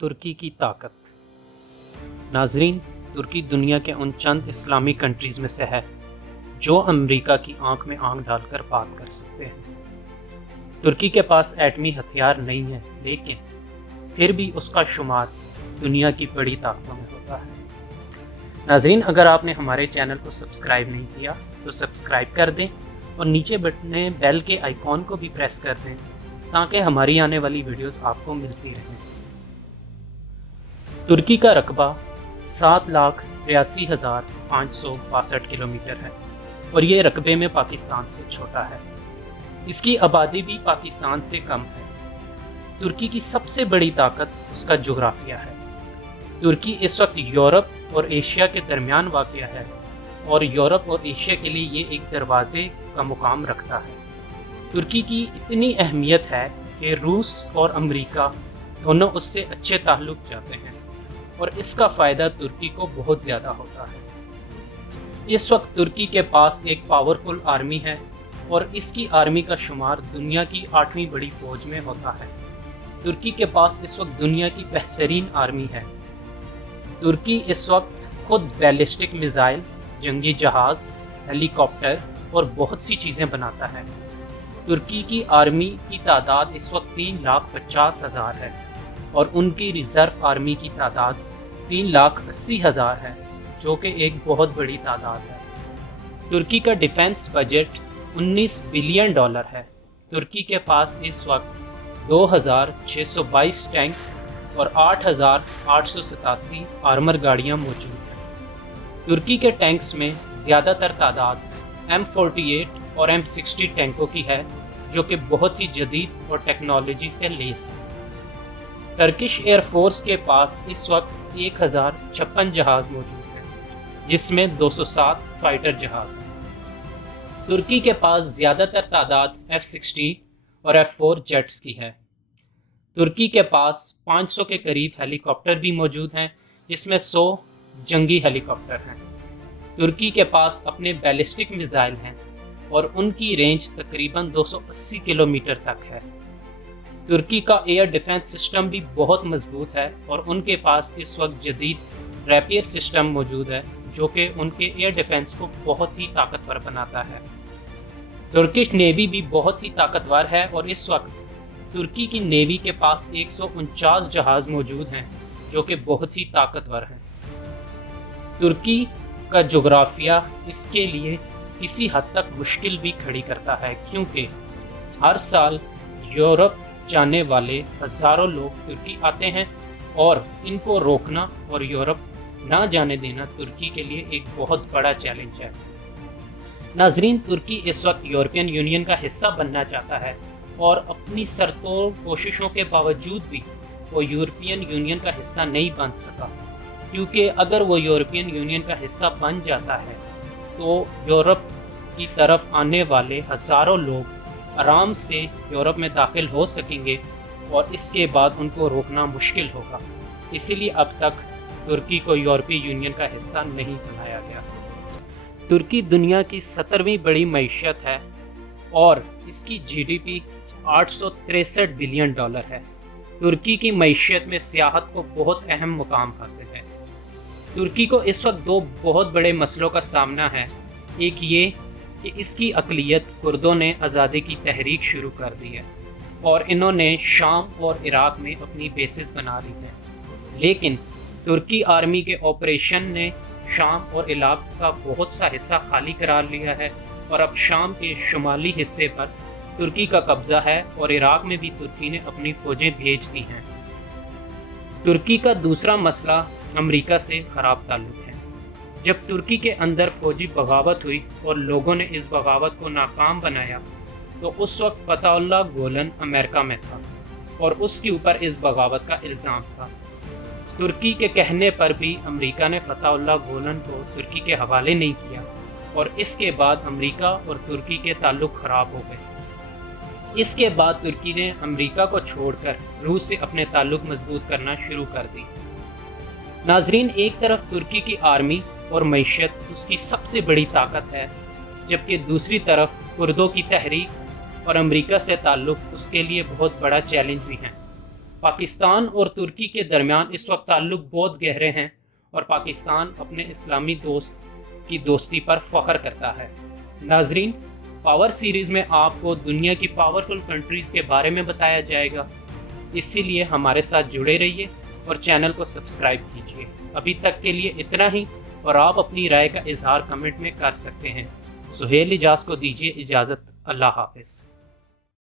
तुर्की की ताकत। नाजरीन, तुर्की दुनिया के उन चंद इस्लामी कंट्रीज़ में से है जो अमेरिका की आंख में आंख डालकर बात कर सकते हैं। तुर्की के पास एटमी हथियार नहीं है, लेकिन फिर भी उसका शुमार दुनिया की बड़ी ताकतों में होता है। नाजरीन, अगर आपने हमारे चैनल को सब्सक्राइब नहीं किया तो सब्सक्राइब कर दें और नीचे बटने बेल के आइकॉन को भी प्रेस कर दें ताकि हमारी आने वाली वीडियोस आपको मिलती रहें। तुर्की का रकबा 7,83,562 किलोमीटर है और ये रकबे में पाकिस्तान से छोटा है। इसकी आबादी भी पाकिस्तान से कम है। तुर्की की सबसे बड़ी ताकत उसका जोग्राफिया है। तुर्की इस वक्त यूरोप और एशिया के दरमियान वाक़या है और यूरोप और एशिया के लिए ये एक दरवाजे का मुकाम रखता है। तुर्की की इतनी अहमियत है कि रूस और अमेरिका दोनों उससे अच्छे ताल्लुक चाहते हैं और इसका फ़ायदा तुर्की को बहुत ज़्यादा होता है। इस वक्त तुर्की के पास एक पावरफुल आर्मी है और इसकी आर्मी का शुमार दुनिया की 8वीं बड़ी फौज में होता है। तुर्की के पास इस वक्त दुनिया की बेहतरीन आर्मी है। तुर्की इस वक्त खुद बैलिस्टिक मिसाइल, जंगी जहाज़, हेलीकॉप्टर और बहुत सी चीज़ें बनाता है। तुर्की की आर्मी की तादाद इस वक्त 3,50,000 है और उनकी रिज़र्व आर्मी की तादाद 3,80,000 है, जो कि एक बहुत बड़ी तादाद है। तुर्की का डिफेंस बजट $19 बिलियन है। तुर्की के पास इस वक्त 2,622 टैंक और 8,887 आर्मर गाड़ियाँ मौजूद हैं। तुर्की के टैंक्स में ज़्यादातर तादाद M48 और M60 टैंकों की है, जो कि बहुत ही जदीद और टेक्नोलॉजी से लैस है। टर्किश एयरफोर्स के पास इस वक्त 1,056 जहाज़ मौजूद हैं, जिसमें 207 फाइटर जहाज़ हैं। तुर्की के पास ज़्यादातर तादाद F-16 और F-4 जेट्स की है। तुर्की के पास 500 के करीब हेलीकॉप्टर भी मौजूद हैं, जिसमें 100 जंगी हेलीकॉप्टर हैं। तुर्की के पास अपने बैलिस्टिक मिसाइल हैं और उनकी रेंज तकरीबन 280 किलोमीटर तक है। तुर्की का एयर डिफेंस सिस्टम भी बहुत मजबूत है और उनके पास इस वक्त जदीद रैपियर सिस्टम मौजूद है, जो कि उनके एयर डिफेंस को बहुत ही ताकतवर बनाता है। तुर्किश नेवी भी बहुत ही ताकतवर है और इस वक्त तुर्की की नेवी के पास 149 जहाज़ मौजूद हैं, जो कि बहुत ही ताकतवर हैं। तुर्की का जोग्राफिया इसके लिए किसी हद तक मुश्किल भी खड़ी करता है, क्योंकि हर साल यूरोप जाने वाले हज़ारों लोग तुर्की आते हैं और इनको रोकना और यूरोप ना जाने देना तुर्की के लिए एक बहुत बड़ा चैलेंज है। नाजरीन, तुर्की इस वक्त यूरोपियन यूनियन का हिस्सा बनना चाहता है और अपनी सरतोड़ कोशिशों के बावजूद भी वो यूरोपियन यूनियन का हिस्सा नहीं बन सका, क्योंकि अगर वो यूरोपियन यूनियन का हिस्सा बन जाता है तो यूरोप की तरफ आने वाले हज़ारों लोग आराम से यूरोप में दाखिल हो सकेंगे और इसके बाद उनको रोकना मुश्किल होगा। इसीलिए अब तक तुर्की को यूरोपीय यूनियन का हिस्सा नहीं बनाया गया। तुर्की दुनिया की 17वीं बड़ी मईशत है और इसकी GDP $863 बिलियन है। तुर्की की मईशत में सियाहत को बहुत अहम मुकाम हासिल है। तुर्की को इस वक्त 2 बहुत बड़े मसलों का सामना है। एक ये कि इसकी अक़लियत कुर्दों ने आज़ादी की तहरीक शुरू कर दी है और इन्होंने शाम और इराक़ में अपनी बेसिस बना ली है, लेकिन तुर्की आर्मी के ऑपरेशन ने शाम और इलाक़ का बहुत सा हिस्सा खाली करा लिया है और अब शाम के शुमाली हिस्से पर तुर्की का कब्ज़ा है और इराक़ में भी तुर्की ने अपनी फ़ौजें भेज दी हैं। तुर्की का दूसरा मसला अमेरिका से ख़राब ताल्लुक़ है। जब तुर्की के अंदर फ़ौजी बगावत हुई और लोगों ने इस बगावत को नाकाम बनाया तो उस वक्त फतहुल्लाह गुलन अमेरिका में था और उसके ऊपर इस बगावत का इल्ज़ाम था। तुर्की के कहने पर भी अमेरिका ने फतहुल्लाह गुलन को तुर्की के हवाले नहीं किया और इसके बाद अमेरिका और तुर्की के ताल्लुक़ ख़राब हो गए। इसके बाद तुर्की ने अमेरिका को छोड़कर रूस से अपने ताल्लुक़ मजबूत करना शुरू कर दी। नाजरीन, एक तरफ तुर्की की आर्मी और मईशत उसकी सबसे बड़ी ताकत है, जबकि दूसरी तरफ कुर्दों की तहरीक और अमेरिका से ताल्लुक़ उसके लिए बहुत बड़ा चैलेंज भी है। پاکستان اور ترکی کے درمیان اس وقت تعلق بہت گہرے ہیں اور پاکستان اپنے اسلامی دوست کی دوستی پر فخر کرتا ہے۔ ناظرین، پاور سیریز میں آپ کو دنیا کی پاورفل کنٹریز کے بارے میں بتایا جائے گا، اسی لیے ہمارے ساتھ جڑے رہیے اور چینل کو سبسکرائب کیجیے۔ ابھی تک کے لیے اتنا ہی، اور آپ اپنی رائے کا اظہار کمنٹ میں کر سکتے ہیں۔ سہیل اجاز کو دیجیے اجازت۔ اللہ حافظ۔